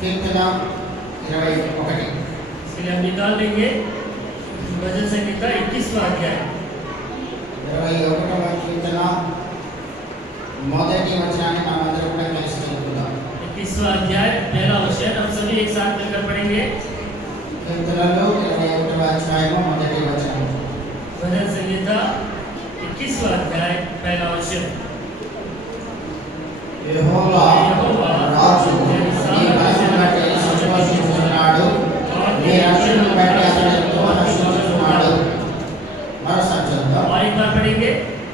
కీర్తన 21 इसके लिए हम निकाल लेंगे भजन संहिता 21वां अध्याय 21వ కీర్తన మొదటి వచనాన్ని మనమందరం కూడా కలిసి చదువుకుందాం. 21वां अध्याय पहला वचन हम सभी एक साथ मिलकर पढ़ेंगे. కీర్తనలో 21వ అధ్యాయము మొదటి వచనం. भजन संहिता 21वां अध्याय पहला वचन. యెహోవా రాజు నీ బలమును బట్టి సంతోషించుచున్నాడు, నీ రక్షణను బట్టి అతడు ఎంతో హర్షించుచున్నాడు. మరోసారి చదువుదాం. और एक बार पढ़ेंगे.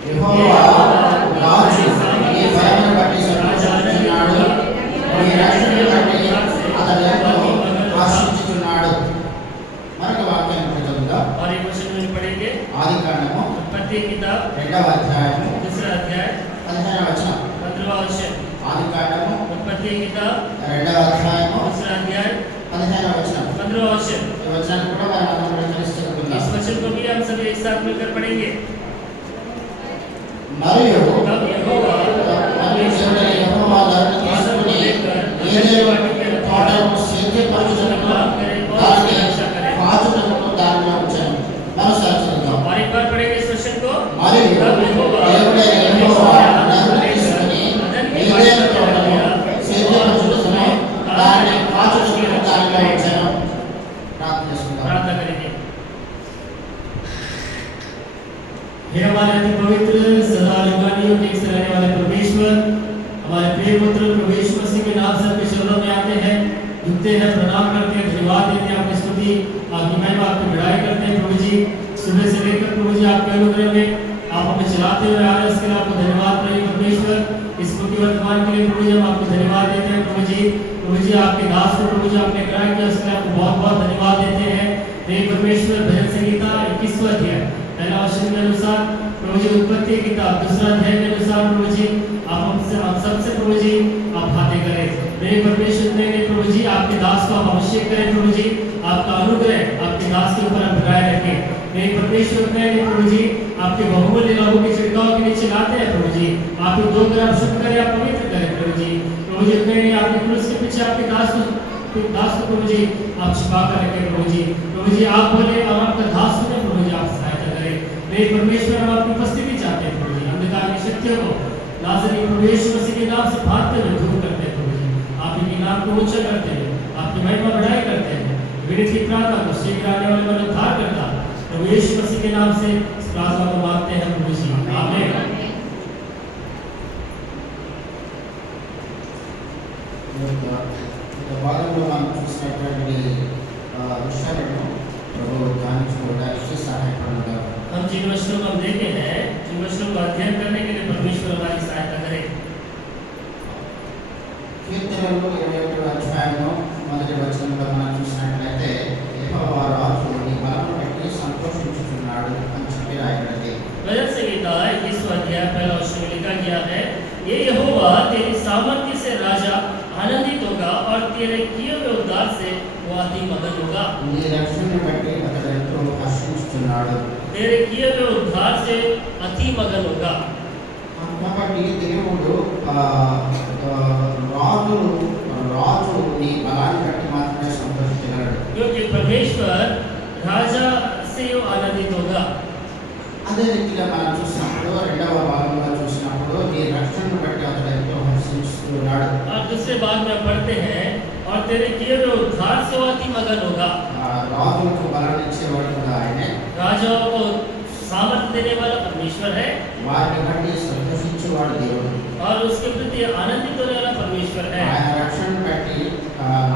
యెహోవా రాజు నీ బలమును బట్టి సంతోషించుచున్నాడు, నీ రక్షణను బట్టి అతడు ఎంతో హర్షించుచున్నాడు. మరొక వాక్యాన్ని చదువుదాం. और एक वचन में पढ़ेंगे. ఆదికాండము उत्पत्ति किताब 2వ అధ్యాయము दूसरा अध्याय 15వ వచనం. 15वां वचन. ఆదికాండము उत्पत्ति किताब 2వ అధ్యాయము दूसरा अध्याय 15వ వచనం. 15वां वचन. ఈ వచనాన్ని కూడా మనం అందరం కలిసి చదువుకుందాం. इस वचन को भी हम सभी एक साथ मिलकर पढ़ेंगे. మరియు तब यहोवा దేవుడైన యెహోవా ధరను తీసుకుని ఏదైనా తోటను సేద్యపరచుటకు దాన్ని కాచుటకు దానిలో ఉంచాను. మరోసారి చదువుదాం. और एक बार पढ़ेंगे इस वचन को. మరియు దేవుడైన యెహోవా ధరను తీసుకుని ఏదైనా తోటను సేద్యపరచుటకు దాన్ని కాచుటకు దానిలో ఉంచాను. ప్రార్థన చేసుకుందాం. प्रार्थना करेंगे. हे हमारे अति पवित्र सदा युगानियों के रहने वाले परमेश्वर, हमारे प्रिय पुत्र प्रभु यीशु मसीह के नाम से आपके चरणों में आते हैं, झुकते हैं, प्रणाम करते हैं, धन्यवाद देते हैं, आपकी स्तुति आपकी महिमा आपकी बड़ाई करते हैं प्रभु जी. सुबह से लेकर प्रभु जी आपके अनुग्रह में आप हमें चलाते हुए आ रहे हैं, इसके लिए आपको धन्यवाद करें परमेश्वर. इस मुख्य वर्तमान के लिए प्रभु जी हम आपको धन्यवाद देते हैं प्रभु जी. प्रभु जी आपके दास को प्रभु जी आपने ग्रहण किया, उसके लिए आपको बहुत बहुत धन्यवाद देते हैं. हे परमेश्वर भजन संहिता 21वां अध्याय पहला वचन के अनुसार प्रभु जी उत्पत्ति किताब दूसरा अध्याय के अनुसार प्रभु जी आप हमसे हम सबसे प्रभु जी आप बातें करें. मेरे परमेश्वर मेरे प्रभु जी आपके दास को आप अभिषेक करें प्रभु जी. आपका अनुग्रह आपके दास के ऊपर आप बनाए रखें. मेरे परमेश्वर मेरे प्रभु जी आपके बहुमूल्य लोगों के छिड़काव के नीचे लाते हैं प्रभु जी. आपके दो तरफ शुद्ध करें, आप पवित्र करें प्रभु जी. प्रभु जी मेरे आपके क्रूस के पीछे आपके दास को प्रभु जी आप छिपा कर रखें प्रभु जी. प्रभु जी आप बोले और आपका दास सुने प्रभु जी आप सहायता करें. मेरे परमेश्वर हम आपकी उपस्थिति चाहते हैं प्रभु जी. अंधकार की शक्तियों को नाज़री प्रभु यीशु मसीह के नाम से भागते हुए दूर करते हैं प्रभु जी. आप इनके नाम को ऊंचा करते हैं, आपकी महिमा बढ़ाई करते हैं. विनती प्रार्थना को शीघ्र आने वाले पर उद्धार करता प्रभु यीशु मसीह के नाम से इस प्रार्थना को मांगते हैं प्रभु जी. आमीन. భాగంలో మనం చూసినటువంటి విషయాలను ప్రభు ధ్యానించుకోవడానికి సహాయపడగా हम जिन वचनों को हम देखे हैं, जिन वचनों को अध्ययन करने के लिए परमेश्वर हमारी सहायता करे. కీర్తనలు 21వ అధ్యాయము మొదటి వచనంలో మనం చూసినట్లయితే యెహోవా రాజు నీ బలమును బట్టి సంతోషించుచున్నాడు అని చెప్పి రాయబడింది. भजन संहिता 21वां अध्याय पहला वचन में लिखा गया है, ये यहोवा तेरी सामर्थ्य से राजा आनंदित होगा और तेरे किए हुए उद्धार से वो अति मगन होगा. నీ రక్షణను బట్టి అతడు ఎంతో హర్షించుచున్నాడు. तेरे किए हुए उद्धार से अति मगन होगा. కాబట్టి దేవుడు రాజు నీ బలాన్ని బట్టి మాత్రమే సంతోషించగలడు. क्योंकि परमेश्वर राजा से वो आनंदित होगा. అదే రీతిగా మనం చూసినప్పుడు 2వ భాగంలో చూసినప్పుడు నీ రక్షణను బట్టి అతడు ఎంతో హర్షిస్తున్నాడు. और दूसरे भाग में पढ़ते हैं और तेरे किए हुए उद्धार से वो अति मगन होगा. రాజులకు బలాన్ని ఇచ్చేవాడు కూడా ఆయనే. राजाओं को सामर्थ्य देने वाला परमेश्वर है వారిని బట్టి సంతోషించేవాడు దేవుడు. और उसके प्रति आनंदित होने वाला परमेश्वर है. ఆయన రక్షణను బట్టి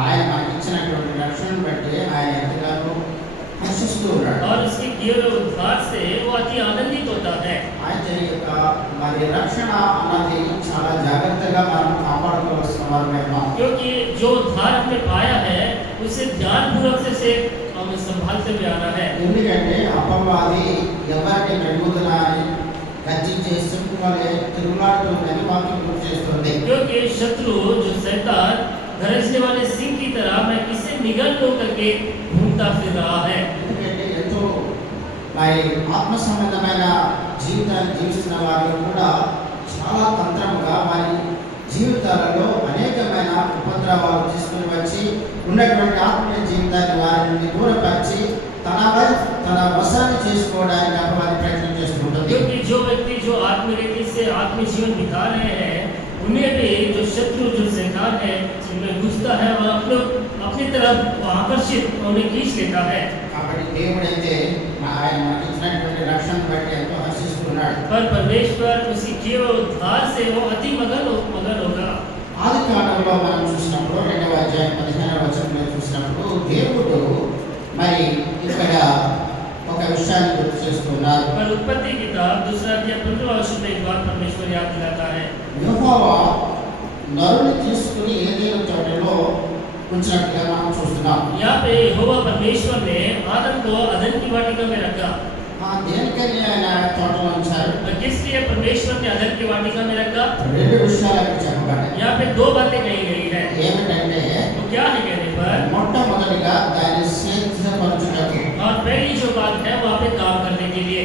ఆయన మనకి ఇచ్చినటువంటి రక్షణను బట్టి ఆయన ఎంతగానో హర్షిస్తూ ఉన్నాడు. और उसके किए हुए उद्धार से वो अति आनंदित होता है. అయితే మరి రక్షణ అన్నది చాలా జాగ్రత్తగా మనం కాపాడుకోవాల్సిన వారమే ఉన్నాం. क्योंकि जो उद्धार हमने पाया है उसे ध्यानपूर्वक से हमें संभालते हुए आना है. ఎందుకంటే అపవాది ఎవరిని వెలుగుదల అని గర్జించే సింహం వలె తిరుగులాడుతుందని వాక్యం గుర్తు చేస్తుంది. क्योंकि शत्रु जो शैतान गरजने वाले सिंह की तरह मैं किसे निगल होकर के घूमता फिर रहा है. ఎందుకంటే ఎంతో మరి ఆత్మ సంబంధమైన జీవితాన్ని జీవిస్తున్న వారు కూడా చాలా తంత్రముగా వారి జీవితాలలో అనేకమైన ఉపద్రవాలు తీసుకుని వచ్చి ఉన్నటువంటి ఆత్మీయ జీవితాన్ని వారి నుండి దూరపరిచి తన వశాన్ని చేసుకోవడానికి అపవాది ప్రయత్నం చేస్తుంటుంది. क्योंकि जो व्यक्ति जो आत्मिक रीति से आत्मिक जीवन बिता रहे हैं उन्हें भी जो शत्रु जो शैतान है जिनमें घुसता है और अपनी तरफ आकर्षित उन्हें खींच लेता है. కాబట్టి దేవుడైతే ఆయన మనకి ఇచ్చినటువంటి రక్షణ బట్టి ఎంతో హర్షిస్తున్నాడు. पर परमेश्वर उसी केवल उद्धार से वो अति मगन होगा. ఆది కాండంలో మనం చూసినప్పుడు 2వ అధ్యాయం 15వ వచనంలో చూసినప్పుడు దేవుడు మరి ఇక్కడ ఒక విషయాన్ని గుర్తు చేస్తున్నారు. पर उत्पत्ति किताब 2 अध्याय 15वां वचन में एक बात परमेश्वर याद दिलाता है. యెహోవా నరుని తీసుకుని ఏదెను తోటలో ఉంచినట్టుగా మనం చూస్తున్నాం. यहाँ पे यहोवा परमेश्वर ने आदम को अदन की वाटिका में रखा. దేనికని ఆయన తోటలో ఉంచారు? किस लिए परमेश्वर ने अदन की वाटिका में रखा? రెండు విషయాలు అక్కడ చెప్పబడ్డాయి. यहाँ पे 2 बातें कही गई है. ఏమిటంటే तो क्या है कहने पर మొట్టమొదటిగా దాన్ని సేద్యపరచుటకు, और पहली जो बात है वहाँ पे काम करने के लिए,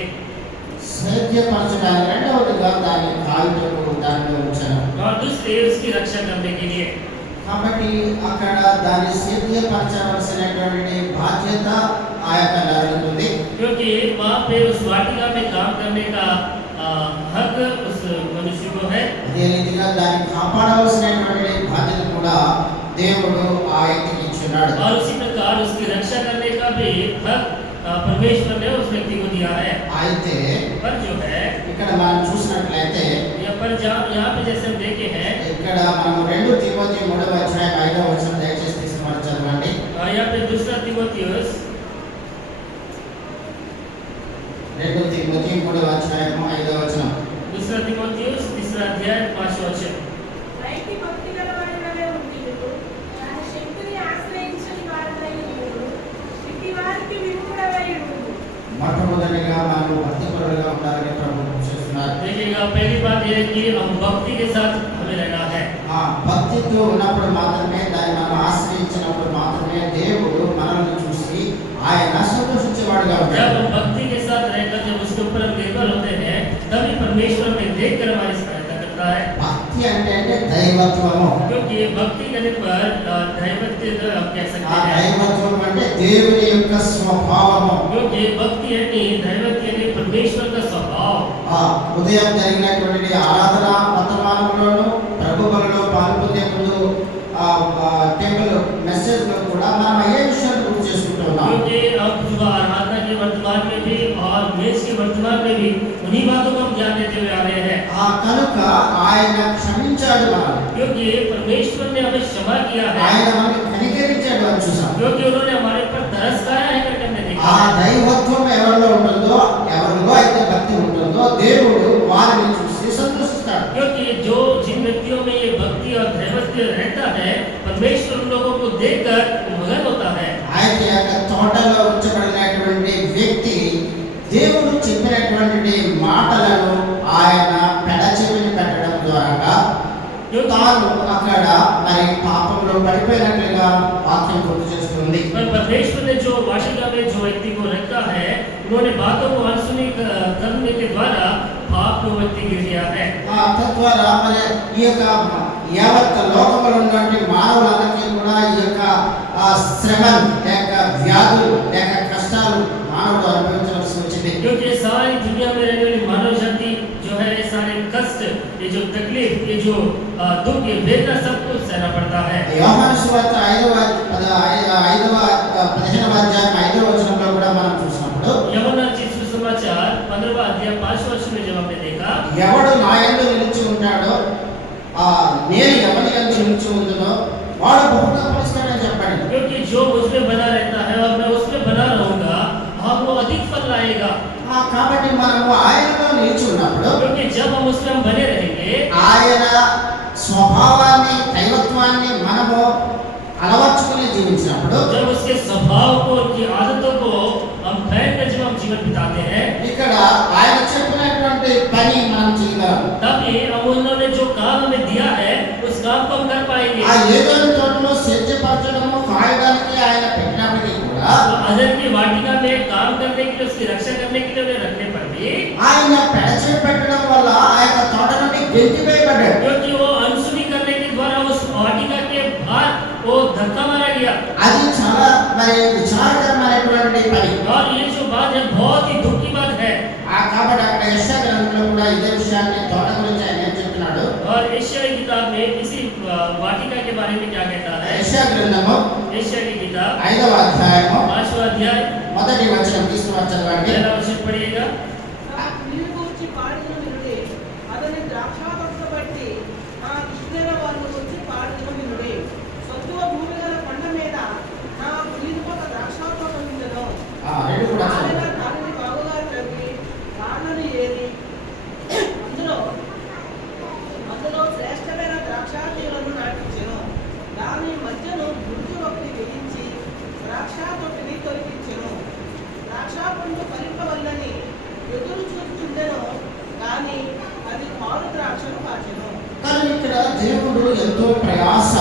సేద్యపరచడానికి, రెండవదిగా దాన్ని కాలుటకు దానిలో ఉంచారు. और दूसरे उसकी रक्षा करने के लिए. కాబట్టి అక్కడ దాన్ని సేద్యపరచవలసినటువంటి బాధ్యత ఆ యొక్క నరునికి ఉంది. क्योंकि वहाँ पे उस वाटिका में काम करने का हक उस मनुष्य को है. అదే రీతిగా దాన్ని కాపాడవలసినటువంటి బాధ్యత కూడా దేవుడు ఆ వ్యక్తికి ఇచ్చున్నాడు. और उसी प्रकार उसकी रक्षा करने का भी हक परमेश्वर ने उस व्यक्ति को दिया है. అయితే पर जो है ఇక్కడ మనం చూసినట్లయితే यहाँ पे जैसे हम देखे हैं, ఇక్కడ మనం 2 తిమోతి 3వ అధ్యాయం 5వ వచనం దయచేసి తీసుకొని చదవండి. यहाँ पे 2 तीमुथियुस 2 తిమోతి 3వ అధ్యాయం 5వ వచనం. 2 तीमुथियुस 3 अध्याय 5वां वचन. రైతు భక్తి గలవారివలె ఉండుటకు తన శక్తిని ఆశ్రయించని వారిపై ఉండును. ఇట్టి వారికి విముఖుడవై ఉండు. మొట్టమొదటిగా మనం భక్తిపరులుగా ఉండాలని ప్రభువు చేస్తున్నారు. देखिएगा, पहली बात यह है कि हम भक्ति के साथ हमें रहना है. భక్తితో ఉన్నప్పుడు మాత్రమే, దాన్ని మనం ఆశ్రయించినప్పుడు మాత్రమే దేవుడు మనల్ని చూసి ఆయన సంతోషించేవాడుగా जब ఉంటాడు. हम भक्ति के साथ रहकर जब उसके ऊपर हम निर्भर होते हैं तभी परमेश्वर में देखकर हमारी सहायता करता है. భక్తి అంటే దైవత్వము. क्योंकि भक्ति करने पर दैवत्व हम कह ఆ सकते हैं. దైవత్వం అంటే దేవుని యొక్క స్వభావము. क्योंकि भक्ति यानी दैवत्व यानी परमेश्वर का स्वभाव. ఉదయం జరిగినటువంటి ఆరాధన వర్తమానంలోను ప్రభు బలిలో పాల్గొనే ముందు టేబుల్ మెసేజ్ లో కూడా మనం ఏ విషయాలు గుర్తు చేసుకుంటూ ఉన్నాం. क्योंकि अब सुबह आराधना के वर्तमान में भी और मेष के वर्तमान में भी उन्हीं बातों को हम ध्यान देते हुए आ रहे हैं. కనుక ఆయన క్షమించాడు మనల్ని. क्योंकि परमेश्वर ने हमें क्षमा किया है. ఆయన మనల్ని కనికరించాడు అని చూసాం. क्योंकि उन्होंने हमारे पर तरस खाया है करके हमने ఆ देखा. దైవత్వం ఎవరిలో ఉంటుందో, ఎవరిలో అయితే భక్తి ఉంటుందో దేవుడు వారిని చూసి సంతోషిస్తాడు. क्योंकि जो जिन व्यक्तियों में ये भक्ति और दैवत्व रहता है परमेश्वर उन लोगों को देखकर मगन होता है. ఆయన యొక్క తోటలో ఉంచబడినటువంటి వ్యక్తి దేవుడు చెప్పినటువంటి మాటలను ఆయన పెడచెవిని పెట్టడం ద్వారా తాను అక్కడ మరి పాపంలో పడిపోయినట్లుగా వాక్యం గుర్తు చేస్తుంది. पर परमेश्वर ने जो वाटिका में जो व्यक्ति को रखा है उन्होंने बातों को अनसुनी करने के द्वारा पाप को व्यक्ति गिर गया है. తద్వారా మరి ఈ యొక్క యావత్ లోకంలో ఉన్నటువంటి మానవులందరికీ కూడా ఈ యొక్క శ్రమలు లేక వ్యాధులు లేక కష్టాలు మానవుడు అనుభవించవలసి వచ్చింది. क्योंकि सारी दुनिया में रहने वाली मानव जाति जो है ये सारे कष्ट, ये जो तकलीफ, ये जो दुख, ये वेदना सब कुछ सहना पड़ता है. యోహాను సువార్త 5వ అధ్యాయం 5వ వచనంలో కూడా మనం చూసినప్పుడు यमुना जी सुसमाचार 15वां अध्याय 5वां वचन में जब हमने देखा, ఎవడు నా యందు నిలిచి ఉంటాడో నేను ఎవరి యందు నిలిచి ఉందునో వాడు బహుగా ఫలిస్తాడని చెప్పండి. क्योंकि जो मुझ में बना रहता है और मैं उसमें बना रहूंगा वहाँ वो अधिक फल लाएगा. కాబట్టి మనము ఆయనలో నిలిచి ఉన్నప్పుడు क्योंकि जब हम उसमें हम बने रहेंगे ఆయన స్వభావాన్ని దైవత్వాన్ని మనము అలవర్చుకుని జీవించినప్పుడు जब उसके स्वभाव को उनकी आदतों को हम फैल कर जब हम जीवन बिताते हैं ఇక్కడ ఆయన చెప్పినటువంటి పని మనం చేయగలం. तभी हम उन्होंने जो काम हमें दिया है उस काम को हम कर पाएंगे. ఆ ఏదైనా తోటలో సేద్యపరచడము కాయడానికి ఆయన పెట్టినప్పటికీ కూడా तो अदर की वाटिका में काम करने के लिए उसकी रक्षा करने के लिए उन्हें रखने पर भी ఆయన పెడచెవి పెట్టడం వల్ల ఆ యొక్క తోట నుండి గెంటివేయబడ్డాడు. क्योंकि वो अनसुनी करने के द्वारा उस वाटिका के बाहर वो धक्का मारा गया. एशिया की किताब में इसी वाटिका के बारे में क्या कहता है? యెషయా గ్రంథము एशिया की किताब 5వ అధ్యాయము 5वां अध्याय మొదటి వచనం తీసుకుని చదవండి. पहला वचन पढ़िएगा। నా ప్రియుని గూర్చి పాడిన వినుడే, అతని ద్రాక్షాతోట బట్టి నా కృష్ణుల వారిని గూర్చి పాడిన వినుడే. సత్తువ భూమి గల కొండ మీద నా ప్రియుని ఒక ద్రాక్షాతోట ఉండెను. రెండు కూడా ఆయన చదవండి. దానిని బాగుగా త్రవ్వి కానని ఏరి అందులో శ్రేష్టమైన ద్రాక్షాతీలను నాటించెను. దాని మధ్యను గుంజు ఒకటి వేయించి ద్రాక్షా తొట్టిని తొలగించెను. ద్రాక్షా పండు ఫలింపవల్లని ఎదురు చూస్తుండెను, కానీ అది పాలు ద్రాక్షను కాచెను. కానీ ఇక్కడ దేవుడు ఎంతో ప్రయాస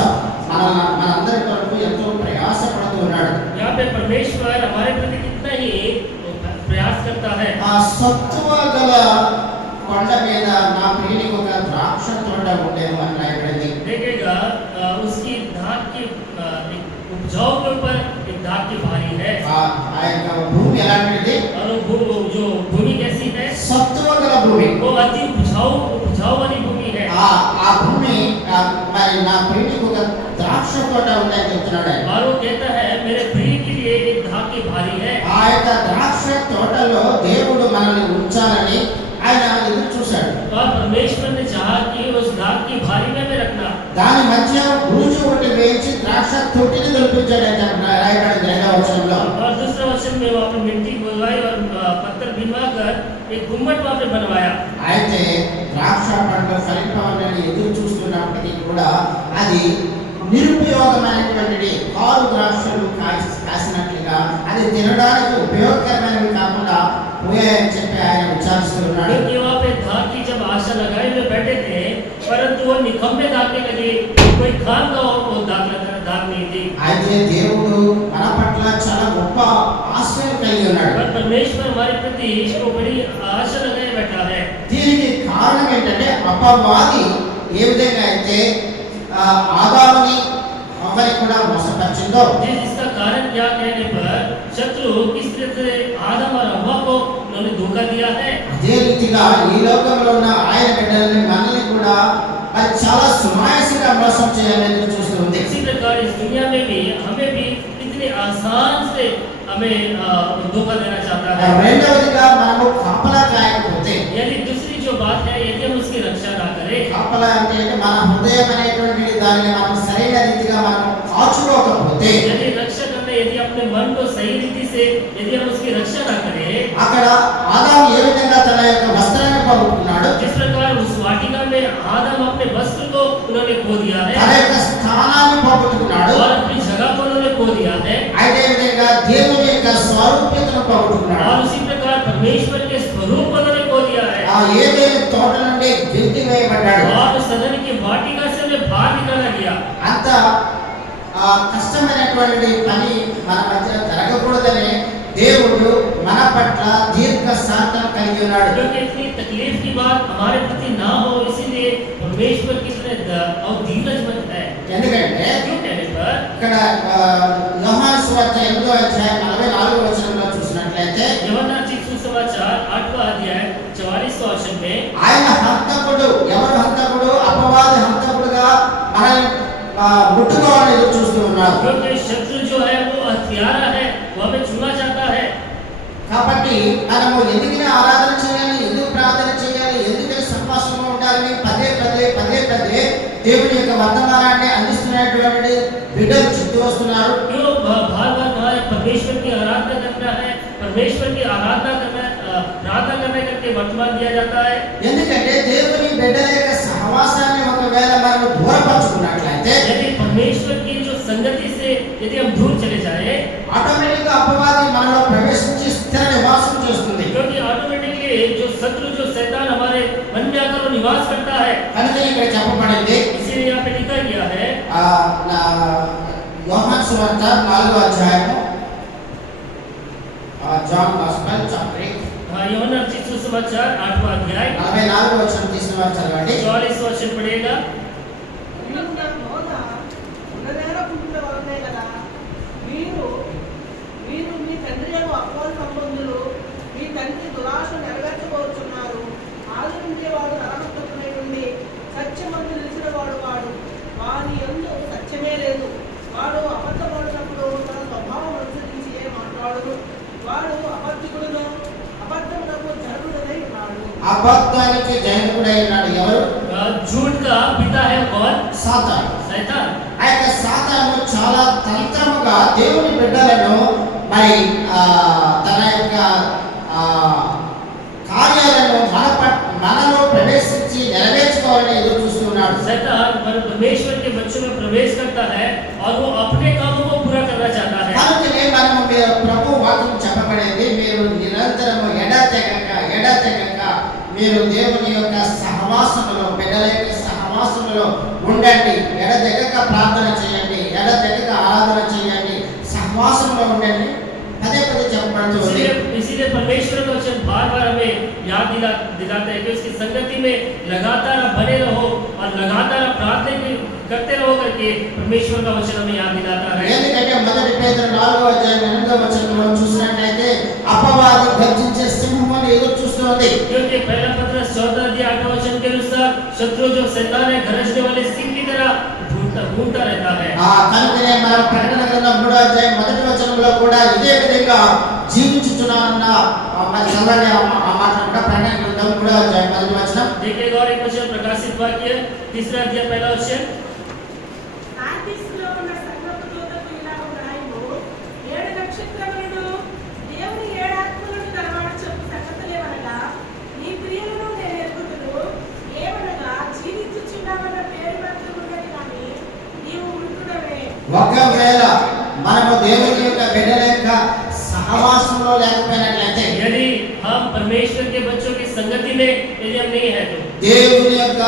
మనందరి కొరకు ఎంతో ప్రయాస పడుతూ ఉన్నాడు. यहाँ पे परमेश्वर हमारे प्रति कितना ही प्रयास करता है। ఆ సత్తువ గల కొండ మీద నా ప్రియునికి ఒక ద్రాక్ష తోట ఉండేను అని రాయబడింది. देखेगा उसकी धाक की एक उपजाऊ के ऊपर एक धाक की भारी है। ఆ యొక్క భూమి ఎలాంటిది? और वो जो भूमि कैसी है? సత్తువ గల భూమి. वो अति उपजाऊ वाली भूमि है। ఆ భూమి మరి నా ప్రియునికి ఒక ద్రాక్ష తోట ఉందని చెప్తున్నాడు. और वो कहता है मेरे प्रिय के लिए एक धाक की भारी है। ఆ యొక్క ద్రాక్ష తోటలో దేవుడు మనల్ని ఉంచాలని ఆయన ఎదురు చూశాడు. और परमेश्वर ने चाहा कि उस धाक की भारी में रखना। దాని మధ్య బూజు ఒకటి వేయించి ద్రాక్ష తొట్టిని తొలిపించాడు అని రాయబడింది 2వ వచనంలో. और दूसरा वचन में वहाँ पे मिट्टी बुलवाई और पत्थर भिनवा कर एक गुम्बद वहाँ पे बनवाया। అయితే ద్రాక్ష పండు ఫలింపవాలని ఎదురు చూస్తున్నప్పటికీ కూడా అది నిరుపయోగమైనటువంటిది. కారు ద్రాక్షలు కాసినట్లుగా అది తినడానికి ఉపయోగకరమైనవి కాకుండా పోయాయని చెప్పి ఆయన విచారిస్తున్నాడు. क्योंकि वहाँ पे धाक की जब आशा लगाए हुए बैठे थे, परंतु वो निकम्मे दागने लगे, कोई काम का वो दाग नहीं थी। అయితే దేవుడు మన పట్ల చాలా గొప్ప ఆశయం కలిగి ఉన్నాడు. पर परमेश्वर हमारे प्रति इसको बड़ी आशा लगाए बैठा है। దీనికి కారణం ఏంటంటే అపవాది ఏ విధంగా అయితే ఆదాముని అవ్వని కూడా మోసపరిచిందో, जिसका कारण क्या कहने पर शत्रु किस तरह से आदम और हव्वा को उन्होंने धोखा दिया है, అదే రీతిగా ఈ లోకంలో ఉన్న ఆయన బిడ్డలని మనల్ని కూడా అది చాలా సునాయాసంగా మోసం చేయాలని ఎదురు చూస్తుంది. इसी प्रकार इस दुनिया में भी हमें भी इतने आसान से हमें धोखा देना चाहता है। రెండవదిగా మనము కాపలా కాయకపోతే, यदि दूसरी जो बात है, यदि हम उसकी रक्षा ना करें, కాపలా అంటే మన హృదయం అనేటువంటి దానిని మనం సరైన రీతిగా మనం కాచుకోకపోతే, यदि रक्षा करना, यदि अपने मन को सही रीति से यदि हम उसकी रक्षा ना करें, అక్కడ ఆదాము ఏ విధంగా తన యొక్క వస్త్రాన్ని పోగొట్టుకున్నాడు, जिस प्रकार उस वाटिका में आदम अपने वस्त्र को उन्होंने खो दिया है తన యొక్క స్థానాన్ని పోగొట్టుకున్నాడు. और अपनी जगह को उन्होंने खो दिया है, అదే విధంగా దేవుని యొక్క స్వరూప్యతను పోగొట్టుకున్నాడు. और उसी प्रकार परमेश्वर के स्वरूप को उन्होंने खो दिया है, ఆ ఏదైనా తోట నుండి గెంటి వేయబడ్డాడు. और सदन की वाटिका से उन्हें बाहर निकाला गया। అంత కష్టమైనటువంటి పని మన మధ్య జరగకూడదని దేవుడు మన పట్ల దీర్ఘ శాంతం కలిగి ఉన్నాడు. क्योंकि इतनी तकलीफ की बात हमारे प्रति ना हो, इसीलिए परमेश्वर कितने और धीरजमंद है। ఎందుకంటే क्यों कहने पर ఇక్కడ యోహాను సువార్త 8వ అధ్యాయం 44వ వచనంలో చూసినట్లయితే, यूहन्ना की सुसमाचार 8वां अध्याय 44वां वचन में ఆయన హంతకుడు. ఎవరు హంతకుడు? అపవాది హంతకుడుగా మనల్ని ముట్టుకోవాలని ఎదురు చూస్తూ ఉన్నారు. क्योंकि शत्रु जो है वो हत्यारा है, वो हमें छूना चाहता है। కాబట్టి మనము ఎందుకని ఆరాధన చేయాలి, ఎందుకు ప్రార్థన చేయాలి, ఎందుకని సంభాషణలో ఉండాలని పదే దేవుని యొక్క వర్తమానాన్ని అందిస్తున్నటువంటి బిడ్డలు చుట్టూ వస్తున్నారు. क्यों बार-बार हमारे परमेश्वर की आराधना करना है, परमेश्वर की आराधना करना, प्रार्थना करने करके वर्तमान दिया जाता है। ఎందుకంటే దేవుని బిడ్డల యొక్క సహవాసాన్ని ఒకవేళ మనం దూరపరుచుకున్నట్లయితే, यदि परमेश्वर की जो संगति से यदि हम दूर चले जाए, ఆటోమేటిక్గా అపవాది మనలో ప్రవేశించి స్థిర నివాసం చేస్తుంది. क्योंकि ऑटोमेटिकली जो शत्रु जो शैतान हमारे मन में आकर वो निवास करता है। కనుక ఇక్కడ చెప్పబడింది इसीलिए यहाँ पे लिखा गया है యోహాను సువార్త 4వ అధ్యాయము జాన్ గాస్పెల్ చాప్టర్ 8 यूहन्ना की सुसमाचार 8वां अध्याय 44వ వచనం తీసిన వారు చదవండి. 44वां वचन पढ़ेगा। మీరు నా బోధ ఉండనేరకుంటున్న వలనే కదా, మీరు మీ తండ్రి యొక్క అపోల్ సంబంధులు, మీ తండ్రి దురాశ నెరవేర్చబోతున్నారు. ఆది నుండి వాడు నరహంతకుడై ఉండి సత్యమంతుని వాని యందు సత్యమే లేదు. వాడు అబద్ధపడినప్పుడు తన స్వభావం అనుసరించి మాట్లాడును. వాడు అబద్ధికుడును అబద్ధమునకు జనకుడై ఉన్నాడు. అబద్ధానికి జనకుడై ఉన్నాడు. ఎవరు? झूठ का पिता है कौन? సాతాను. शैतान। ఆ యొక్క సాతాను చాలా తంత్రముగా దేవుని బిడ్డలను మరి తన యొక్క కార్యాలను మనలో ప్రవేశించి నెరవేర్చుకోవాలని ఎదురు చూస్తున్నాడు. शैतान परमेश्वर के बच्चों में प्रवेश करता है और वो अपने कामों को पूरा करना चाहता है। అందుకనే మనము ప్రభు వాక్యం చెప్పబడింది, మీరు నిరంతరము ఎడతెగక మీరు దేవుని యొక్క సహవాసములో, బిడ్డల యొక్క సహవాసములో ఉండండి. ఎడతెగక ప్రార్థన చేయండి, ఎడతెగక ఆరాధన చేయండి, సహవాసంలో ఉండండి. పదే పదే చెప్పబడుతుంది. इसीलिए परमेश्वर का वचन बार-बार हमें याद दिलाता है कि उसकी संगति में लगातार बने रहो और लगातार प्रार्थना करते रहो करके परमेश्वर का वचन हमें याद दिलाता है। ఎందుకంటే మొదటి పేతురు 4:8 చూసినట్లయితే అపవాది గర్జించే సింహం ఎదురు చూస్తుంది. क्योंकि पहला पत्रस 14:8 के अनुसार शत्रु जो शैतान है गरजने वाले सिंह की तरह ढूंढता रहता है। కనుకనే మనం ప్రకటన గ్రంథం 3:1 కూడా ఇదే విధంగా జీవించుచున్నామన్న మరి చదవండి ఆ మాట కూడా. ప్రకటన గ్రంథం 3:1 देखिएगा और एक वचन प्रकाशित वाक्य 3 अध्याय पहला वचन। సార్దీసులో ఉన్న సంఘపు దూతకు ఇలాగు వ్రాయుము, 7 నక్షత్రములను దేవుని 7 ఆత్మలను గలవాడు చెప్పు సంగతులేమనగా, నీ క్రియలను నేను ఎరుగుదును. ఏమనగా జీవించుచున్నావన్న పేరు మాత్రం ఉన్నది కానీ నీవు మృతుడవే. ఒకవేళ మనము దేవుని యొక్క బిడ్డల యొక్క సహవాసంలో లేకపోయినట్లయితే, यदि हम परमेश्वर के बच्चों की संगति में यदि हम नहीं है तो, దేవుని యొక్క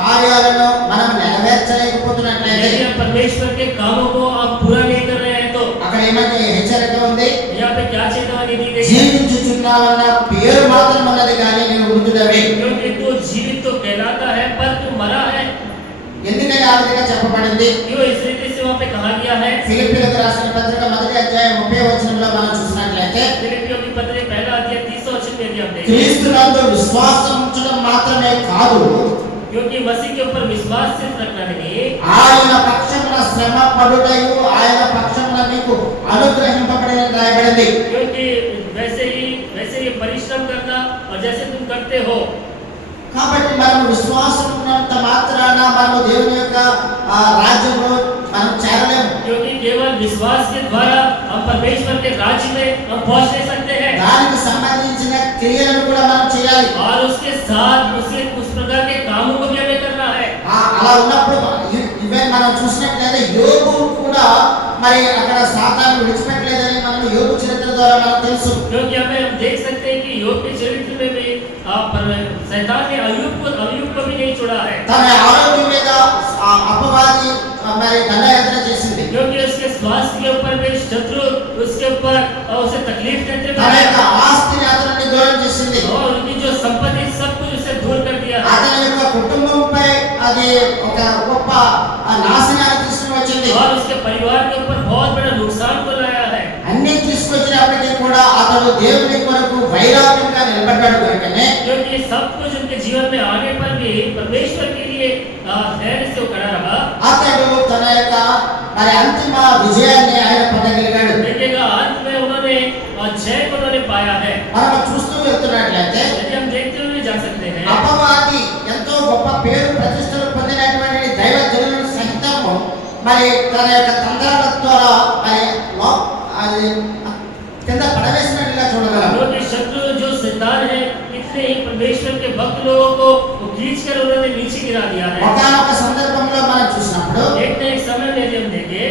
కార్యాలను మనం నెరవేర్చలేకపోతున్నట్లయితే, यदि हम परमेश्वर के कामों को आप पूरा नहीं कर रहे हैं तो అక్కడ ఏమంటే హెచ్చరిక ఉంది. यहाँ पे क्या चेतावनी दी गई है? జీవించుచున్నావన్న పేరు మాత్రం ఉన్నది కానీ నీవు మృతుడవే. क्योंकि तू जीवित तो कहलाता है पर तू मरा है। ఎందుకని ఆ విధంగా చెప్పబడింది? क्यों इस रीति से वहाँ पे कहा गया है? ఫిలిప్పీయులకు రాసిన పత్రిక 1:30 మనం చూసినట్లయితే, फिलिप्पियों की पत्री पहला अध्याय 30 वचन में यदि हम देखें, క్రీస్తునందు విశ్వాసం ఉంచడం మాత్రమే కాదు, क्योंकि मसीह के ऊपर विश्वास सिर्फ रखना नहीं, ఆయన పక్షమున శ్రమ పడుటయు ఆయన పక్షమున మీకు అనుగ్రహింపబడినది రాయబడింది. क्योंकि वैसे ही परिश्रम करना और जैसे तुम करते हो। కాబట్టి మనం విశ్వాసం ఉన్నంత మాత్రాన మనము దేవుని యొక్క రాజ్యంలో మనం చేరలేము. क्योंकि केवल विश्वास के द्वारा हम परमेश्वर के राज्य में हम पहुंच नहीं सकते हैं। దానికి సంబంధించిన క్రియలను కూడా మనం చేయాలి. और उसके साथ उस प्रकार के कामों को भी हमें करना है। అలా ఉన్నప్పుడు ఈవెన్ మనం చూసినట్లయితే యోబు కూడా మరి అక్కడ సాతాను విడిచిపెట్టలేదని మనం యోబు చరిత్ర ద్వారా మనకు తెలుసు. क्योंकि हमें हम देख सकते हैं कि योग के चरित्र में भी शैतान ने अय्यूब को भी नहीं छोड़ा है। తన ఆరోగ్యం మీద అపవాది మరి దండయాత్ర చేసింది. क्योंकि उसके स्वास्थ्य के ऊपर भी शत्रु उसके ऊपर उसे तकलीफ देते తన थे యొక్క ఆస్తిని అతన్ని దూరం చేసింది. और उनकी जो संपत्ति सब कुछ उसे दूर कर दिया है। అతని యొక్క కుటుంబంపై అది ఒక గొప్ప నాశనాన్ని తీసుకుని వచ్చింది. और उसके परिवार के ऊपर बहुत बड़ा नुकसान को लाया है। అన్ని తీసుకొచ్చినప్పటికీ కూడా అతడు దేవుని కొరకు వైరాగ్యంగా నిలబడ్డాడు కనుకనే, क्योंकि सब कुछ उनके जीवन में आगे पर भी परमेश्वर के लिए धैर्य से खड़ा रहा। అతడు తన యొక్క మరి అంతిమ విజయాన్ని ఆయన పొందగలిగాడు. देखिएगा अंत में उन्होंने जय को उन्होंने पाया है। మనం చూస్తూ వెళ్తున్నట్లయితే यदि हम देखते हुए जा सकते हैं, అపవాది ఎంతో గొప్ప పేరు ప్రతిష్టలు పొందినటువంటి దైవ జనులను సహితము మరి తన యొక్క తంత్రాల ద్వారా మరి అది కింద పడవేసినట్లుగా చూడగలం. क्योंकि शत्रु जो शैतान है इतने ही परमेश्वर के भक्त लोगों को खींच कर उन्होंने नीचे गिरा दिया है। ఒకానొక సందర్భంలో మనం చూసినప్పుడు एक समय में यदि हम देखें,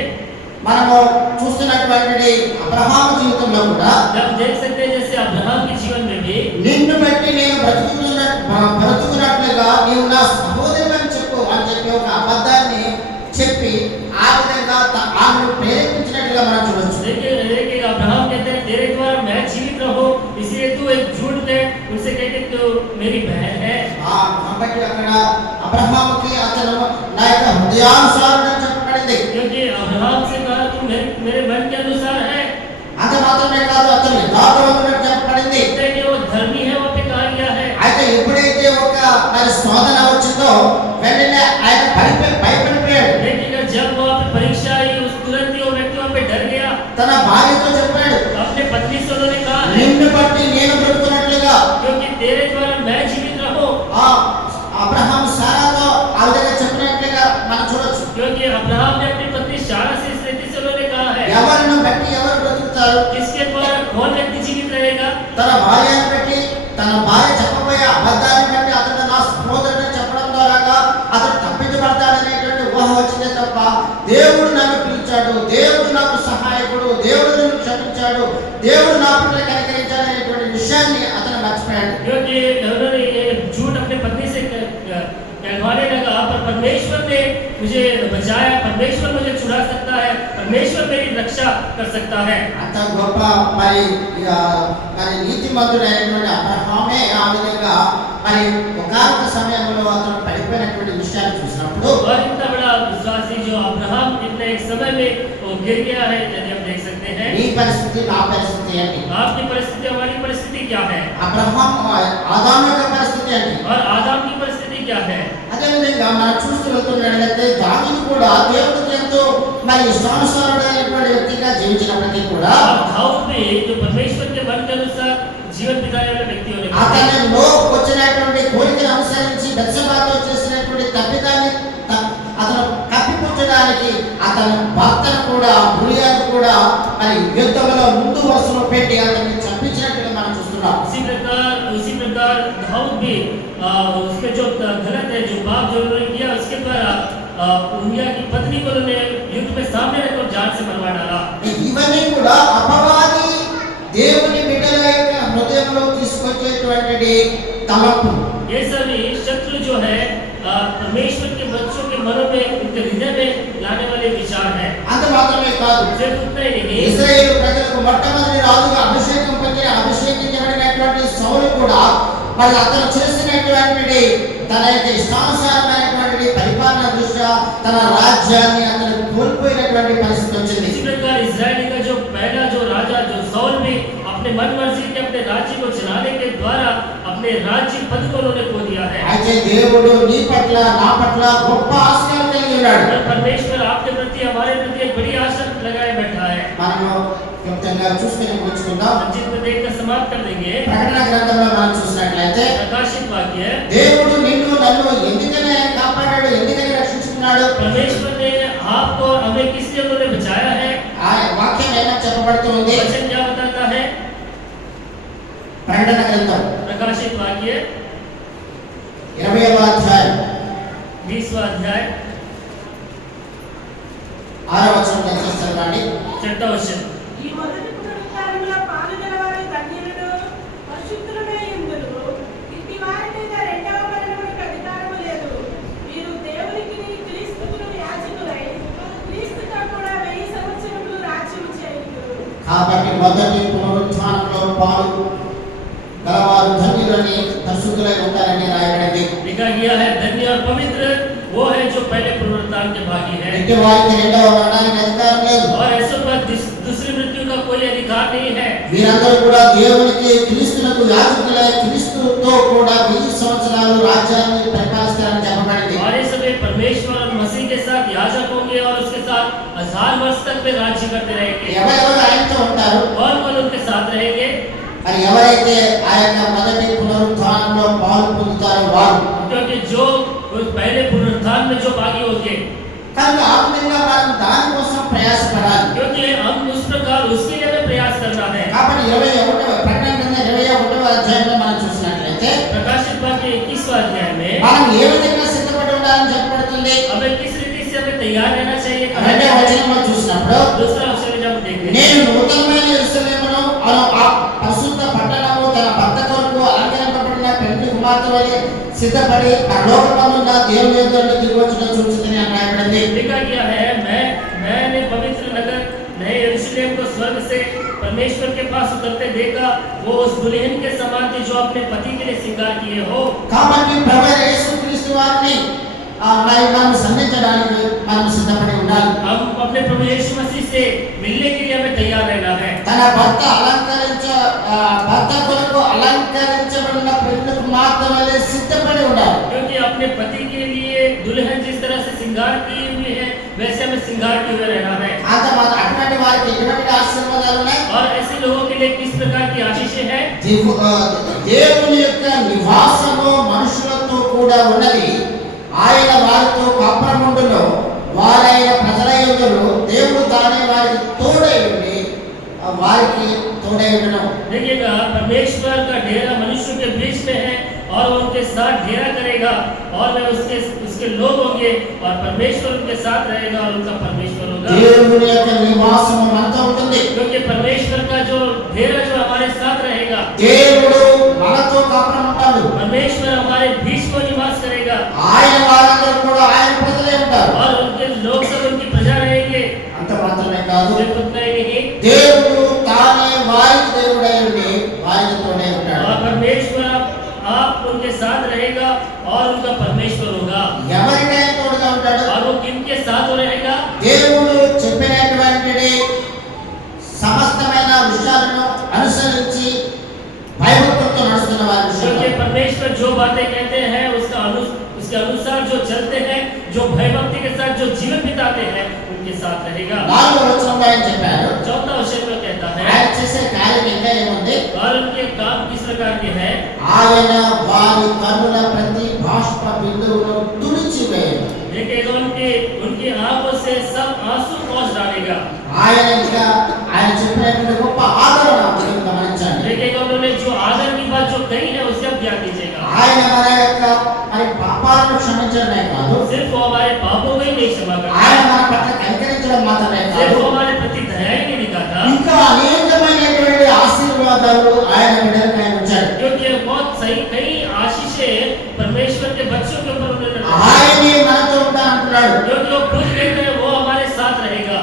మనము చూస్తున్నటువంటి అబ్రహాము జీవితంలో కూడా जब देख सकते हैं जैसे अब्राहम के जीवन में भी, నిన్ను బట్టి నేను బ్రతుకుతున్నట్లుగా నీవు నా సహోదరుడు అని చెప్పు అని చెప్పి ఒక అబద్ధాన్ని చెప్పి ఆ విధంగా ఆమెను ప్రేరేపించినట్లుగా మనం చూడొచ్చు. देखिए अब्राहम कहते हैं तेरे द्वारा मैं जीवित रहूं, इसलिए तू एक झूठ दे, उनसे कहते तू मेरी बहन है। కాబట్టి అక్కడ అబ్రహాముకి అతను నా యొక్క హృదయానుసారం చెప్పబడింది. क्योंकि अब्राहम से कहा तू मेरे मन के अनुसार है। అంత మాత్రమే కాదు, అతను యథార్థవంతుడని చెప్పబడింది. कि वो धर्मी है वहाँ पे कहा गया है। అయితే ఎప్పుడైతే ఒక మరి శోధన వచ్చిందో వెంటనే ఆయన భయపడిపోయాడు. लेकिन వివాహం వచ్చిందే తప్ప దేవుడు నన్ను పిలిచాడు, దేవుడు నాకు సహాయకుడు, దేవుడు నన్ను క్షమించాడు, దేవుడు నా పట్ల కనికరించాడు అనేటువంటి విషయాన్ని అతను మర్చిపోయాడు. क्योंकि उन्होंने ये झूठ अपने पत्नी से कहलवाने लगा, पर परमेश्वर ने मुझे बचाया, परमेश्वर मुझे छुड़ा सकता है, परमेश्वर मेरी रक्षा कर सकता है। అంత గొప్ప మరి నీతిమంతుడైనటువంటి అబ్రహామే ఆ విధంగా మరి ఒకానొక సమయంలో అతను పడిపోయినటువంటి విషయాన్ని చూసినప్పుడు और इतना बड़ा विश्वासी जो अब्राहम इतने एक समय में वो गिर गया है, यदि हम देख सकते हैं। నీ పరిస్థితి నా పరిస్థితి ఏంటి? आपकी परिस्थिति हमारी परिस्थिति क्या है? అబ్రహాం ఆదాము యొక్క పరిస్థితి ఏంటి? और आदम की परिस्थिति क्या है? అదేవిధంగా మనం చూస్తూ వెళ్తున్నట్లయితే దావీదు కూడా దేవుడికి ఎంతో మరి ఇష్టానుసారుడైనటువంటి వ్యక్తిగా జీవించినప్పటికీ కూడా और दाऊद भी जो परमेश्वर के मन के अनुसार जीवन बिताने वाले व्यक्ति होने అతనిలో వచ్చినటువంటి కోరికను అనుసరించి బెత్షెబాతో చేసినటువంటి తప్పిదాన్ని అతను కప్పిపుచ్చడానికి అతని భర్తను కూడా ఉరియను కూడా మరి యుద్ధంలో ముందు వరుసలో పెట్టి అతన్ని చంపించినట్టుగా మనం చూస్తున్నాం. उसी प्रकार दाऊद भी उसके जो गलत है, जो पाप जो उन्होंने किया, उसके द्वारा उरिया की पत्नी को उन्होंने युद्ध में सामने रखकर जान से मरवा डाला। ఇవన్నీ కూడా అపవాది దేవుని బిడ్డల యొక్క హృదయంలో తీసుకొచ్చేటువంటి తలంపు. ये सभी शत्रु जो है परमेश्वर के बच्चों के मनों में, उनके हृदय में लाने वाले विचार है। అంత మాత్రమే కాదు, सिर्फ उतना ही नहीं, ఇశ్రాయేలు ప్రజలకు మొట్టమొదటి రాజుగా అభిషేకించబడినటువంటి సౌలు కూడా మరి అతను చేసినటువంటి తన యొక్క ఇష్టానుసారమైనటువంటి పరిపాలన దృష్ట్యా తన రాజ్యాన్ని అతను కోల్పోయినటువంటి పరిస్థితి వచ్చింది. इसी प्रकार इस्राएल का जो पहला जो राजा जो सौल भी अपने मन मर्जी के अपने राज्य को चलाने के द्वारा अपने राज्य पद को उन्होंने खो दिया है। అయితే దేవుడు నీ పట్ల నా పట్ల గొప్ప ఆశలు కలిగి ఉన్నాడు. परमेश्वर आपके प्रति हमारे प्रति एक बड़ी आशा लगाए बैठा है। మనము క్లుప్తంగా చూసుకొని ముగించుకుందాం. जिसको देखकर समाप्त कर देंगे। ప్రకటన గ్రంథంలో మనం చూసినట్లయితే प्रकाशित वाक्य, దేవుడు నిన్ను నన్ను ఎందుకనే కాపాడాడు, ఎందుకనే రక్షించుకున్నాడు? परमेश्वर ने आपको हमें किस लिए उन्होंने बचाया है? ఆ వాక్యం ఏమని చెప్పబడుతుంది? वचन क्या बताता है? ప్రకటన గ్రంథం प्रकाशित वाक्य 20వ అధ్యాయం 20वां अध्याय 6వ వచనం నుంచి చదవండి. 6वां वचन। ఈ మొదటి పునరుత్థానములో పాలుగలవారు ధన్యులు, పరిశుద్ధులై ఉందురు. ఇట్టి వారి మీద రెండవ మరణమునకు అధికారము లేదు. వీరు దేవునికి క్రీస్తుకు యాజకులై క్రీస్తుతో కూడా 1000 సంవత్సరములు రాజ్యము చేయుదురు. కాబట్టి మొదటి పునరుత్థానంలో పాలు గలవారు ధన్యులని పరిశుద్ధులై ఉంటారని రాయబడింది. लिखा गया है, धन्य और पवित्र वो है जो पहले पुनरुत्थान के भागी है। ఇట్టి వారికి రెండవ మరణానికి అధికారం లేదు. और ऐसों पर दूसरी मृत्यु का कोई अधिकार नहीं है। వీరందరూ కూడా దేవునికి క్రీస్తునకు యాజకులై క్రీస్తుతో కూడా 1000 సంవత్సరాలు రాజ్యాన్ని పరిపాలిస్తారని చెప్పబడింది. और ये सभी परमेश्वर और मसीह के साथ याजक होंगे और उसके साथ 1000 वर्ष तक वे राज्य करते रहेंगे। ఎవరెవరు ఆయనతో ఉంటారు? कौन कौन उनके साथ रहेंगे? మరి ఎవరైతే ఆ యొక్క మొదటి పునరుత్థానంలో పాలు పొందుతారో వారు. क्योंकि जो उस पहले पुनरुत्थान में जो भागी होंगे, కనుక ఆ విధంగా మనం దానికోసం ప్రయాసపడాలి. क्योंकि हम उस प्रकार उसके लिए हमें प्रयास करना है। కాబట్టి 21వ ప్రకటన గ్రంథం 21వ అధ్యాయంలో మనం చూసినట్లయితే प्रकाशित वाक्य 21वां अध्याय में మనం ఏ విధంగా సిద్ధపడి ఉండాలని చెప్పబడుతుంది. हमें किस रीति से हमें तैयार रहना चाहिए। రెండవ వచనంలో చూసినప్పుడు दूसरा वचन जब देखते हैं, నేను నూతనమైన యెరూషలేమును ఆ పరిశుద్ధ పట్టణము తన భర్త కొరకు అలంకరింపబడిన పెళ్లి కుమార్తె వలె సిద్ధపడి పరలోకమందున్న దేవుని యొద్ద నుండి దిగి వచ్చుట చూచుచుని అని రాయబడింది. लिखा गया है, मैंने पवित्र नगर नए यरूशलेम को स्वर्ग से परमेश्वर के पास उतरते देखा, वो उस दुल्हन के समान थी जो अपने पति के लिए श्रृंगार किए हो। కాబట్టి ప్రభువైన యేసుక్రీస్తు వారిని మరి మనం సంధించడానికి మనం సిద్ధపడి ఉండాలి. हम अपने प्रभु यीशु मसीह से मिलने के लिए हमें तैयार रहना है। తన భర్త కొరకు అలంకరించబడిన పెళ్లి కుమార్తె వలె సిద్ధపడి ఉండాలి. क्योंकि अपने पति के लिए दुल्हन जिस तरह से श्रृंगार की हुई है, वैसे हमें श्रृंगार किए हुए रहना है। అటువంటి వారికి ఎటువంటి ఆశీర్వాదాలు ఉన్నాయి? और ऐसे लोगों के लिए किस प्रकार की आशीषें हैं? దేవుని యొక్క నివాసము మనుషులతో కూడా ఉన్నది. ఆయన వారితో కాపురముండును, వారైన ప్రజల యందును దేవుడు తానే వారికి తోడై ఉండి వారికి తోడై ఉండును. देखिएगा, परमेश्वर का डेरा मनुष्य के बीच में है और उनके साथ डेरा करेगा। और वे उसके लोग होंगे और परमेश्वर उनके साथ रहेगा और उनका परमेश्वर होगा। దేవుని యొక్క నివాసము మనతో ఉంటుంది। क्योंकि परमेश्वर का जो डेरा जो हमारे साथ रहेगा, దేవుడు మనతో కాపురం ఉంటాడు। परमेश्वर हमारे बीच में निवास करेगा ఆయన వారందరూ కూడా ఆయన ప్రజలే ఉంటారు। और उनके लोग सब उनकी प्रजा रहेंगे। అంత మాత్రమే కాదు, सिर्फ उतना ही नहीं, దేవుడు తానే వారికి దేవుడై ఉండి వారితోనే ఉంటాడు। और परमेश्वर आप उनके साथ रहेगा और उनका परमेश्वर होगा। ఎవరికైనా తోడుగా ఉంటాడు। और वो किनके साथ रहेगा? దేవుడు చెప్పినటువంటి సమస్తమైన విషయాలను అనుసరించి భయభక్తులతో నడుస్తున్న వారి విషయంలో क्योंकि परमेश्वर जो बातें कहते हैं उसके अनुसार जो चलते हैं, जो भयभक्ति के साथ जो जीवन बिताते हैं, उनके साथ रहेगा। 4వ వచనంలో ఆయన చెప్పారు, चौथा वचन में कहता है ఆయన చేసే కార్యం ఇంకా ఏముంది? और उनके काम किस प्रकार के हैं? ఆయన వారి కన్నుల ప్రతి బాష్ప బిందువును తుడిచివేయను। देखेगा उनकी आंखों से सब आंसू पहुंच डालेगा। ఆయన ఇంకా ఆయన చెప్పినటువంటి గొప్ప ఆదరణ మీరు గమనించండి। देखेगा उन्होंने जो आदर की बात जो कही है उससे आप ध्यान दीजिएगा। ఆయన మన యొక్క మరి పాపాలను క్షమించడమే కాదు, सिर्फ वो हमारे पापों को ही नहीं क्षमा ఆయన करता, మన पట్ల కనికరించడం మాత్రమే सिर्फ కాదు, वो हमारे प्रति दया ही नहीं दिखाता, ఇంకా అనేకమైనటువంటి ఆశీర్వాదాలు ఆయన బిడ్డలకు ఆయన ఉంచాడు। क्योंकि बहुत सही कई आशीषें परमेश्वर के बच्चों के ऊपर उन्होंने रखी। ఆయనే మనతో ఉంటా అంటున్నాడు। क्योंकि वो खुद कहते हैं वो हमारे साथ रहेगा।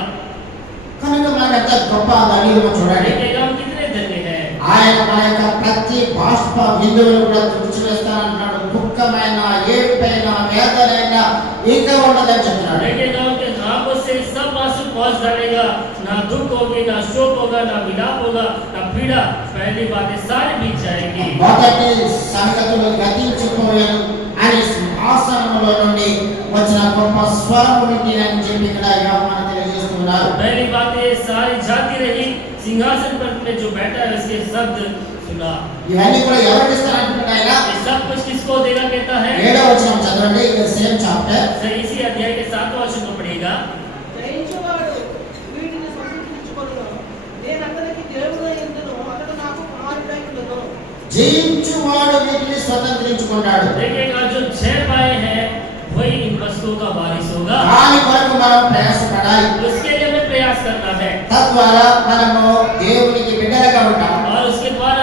కనుక మనకు ఎంత గొప్ప ధన్యత చూడండి। देखेगा हम कितने धन्य हैं। ఆయన మన యొక్క ప్రతి బాష్ప బిందువులను కూడా తుడిచివేస్తానంటున్నాడు। దుఃఖమైన, ఏడుపైన, వేదనైన ఇక ఉండదని చెప్తున్నాడు। देखेगा उनके आंखों से सब आंसू पहुंच डालेगा, ना दुख होगी, ना शोक होगा, ना विलाप होगा, ना पीड़ा। पहली बातें सारी बीत जाएगी। మొదటి సంగతులు గతించిపోయాను అని సింహాసనములో నుండి వచ్చిన గొప్ప స్వరము వింటినని చెప్పి ఇక్కడ యోహాను తెలియజేస్తున్నారు। पहली बातें सारी जाती रही, सिंहासन पर में जो बैठा है उसके शब्द सुना। ఇవన్నీ కూడా ఎవరికి ఇస్తానంటున్నాడు ఆయన? ये सब कुछ किसको देगा कहता है? 7వ వచనం చదవండి, ఇది సేమ్ చాప్టర్। इसी अध्याय के 7वें वचन को पढ़िएगा। జయించువాడు వీటిని సంతృప్తించుకొనును, నేను అతనికి దేవుడై ఉండును, అతడు నాకు కుమారుడై ఉండును। జయించువాడు వీటిని స్వతంత్రించుకున్నాడు। देखिएगा जो जय पाए हैं वही इन वस्तुओं का वारिस होगा। దాని కొరకు మనం ప్రయాసపడాలి। उसके लिए हमें प्रयास करना है తద్వారా మనము దేవునికి బిడ్డలుగా ఉంటాం। और उसके द्वारा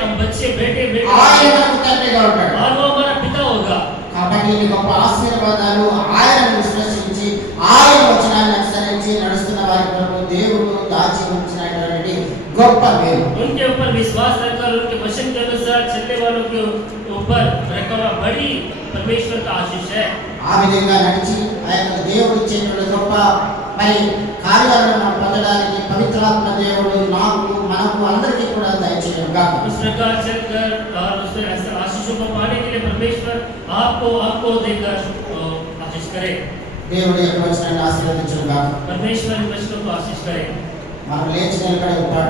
हम बच्चे बेटे ఆయన మనకు తండ్రిగా ఉంటాడు। और वो हमारा पिता होगा। కాబట్టి ఈ గొప్ప ఆశీర్వాదాలు ఆయనను విశ్వసించి ఆయన వచనాన్ని అనుసరించి నడుస్తున్న వారి కొరకు దేవుడు దాచి ఉంచినటువంటి గొప్ప మేలు। उनके ऊपर विश्वास रखकर उनके वचन के अनुसार चलने वालों के ऊपर रखा हुआ बड़ी परमेश्वर का आशीष है। ఆ విధంగా నడిచి ఆ యొక్క దేవుడు ఇచ్చేటువంటి గొప్ప మరి కార్యాలను మనం పొందడానికి పవిత్రాత్మ దేవుడు నాకు మనకు అందరికీ కూడా దయచేయను గాక। इस प्रकार चलकर और उस आशीषों को पाने के लिए परमेश्वर आपको देकर आशीष करे। దేవుడి యొక్క వచనాన్ని ఆశీర్వదించును గాక। परमेश्वर इन वचनों को आशीष करे। మనం లేచి నిలబడి ఒక పాట